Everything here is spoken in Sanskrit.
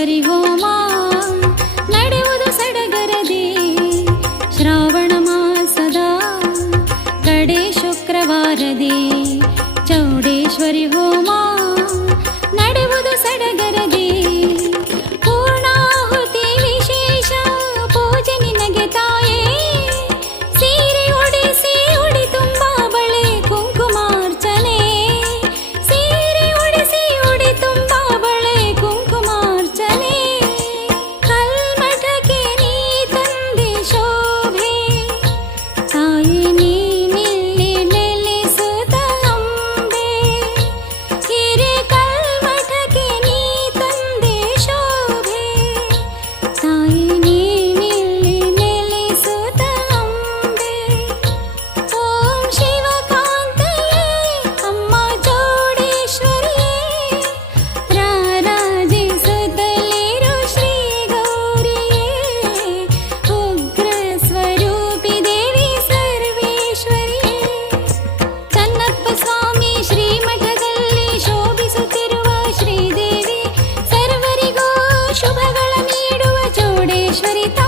ಚೌಡೇಶ್ವರಿ ಹೋಮ ನಡೆಯುವುದು ಸಡಗರದಿ ಶ್ರಾವಣ ಮಾಸದ ಕಡೆ ಶುಕ್ರವಾರದಿ ಚೌಡೇಶ್ವರಿ ಹೋಮ ನಡೆಯುವುದು ಸಡಗರ ईश्वरी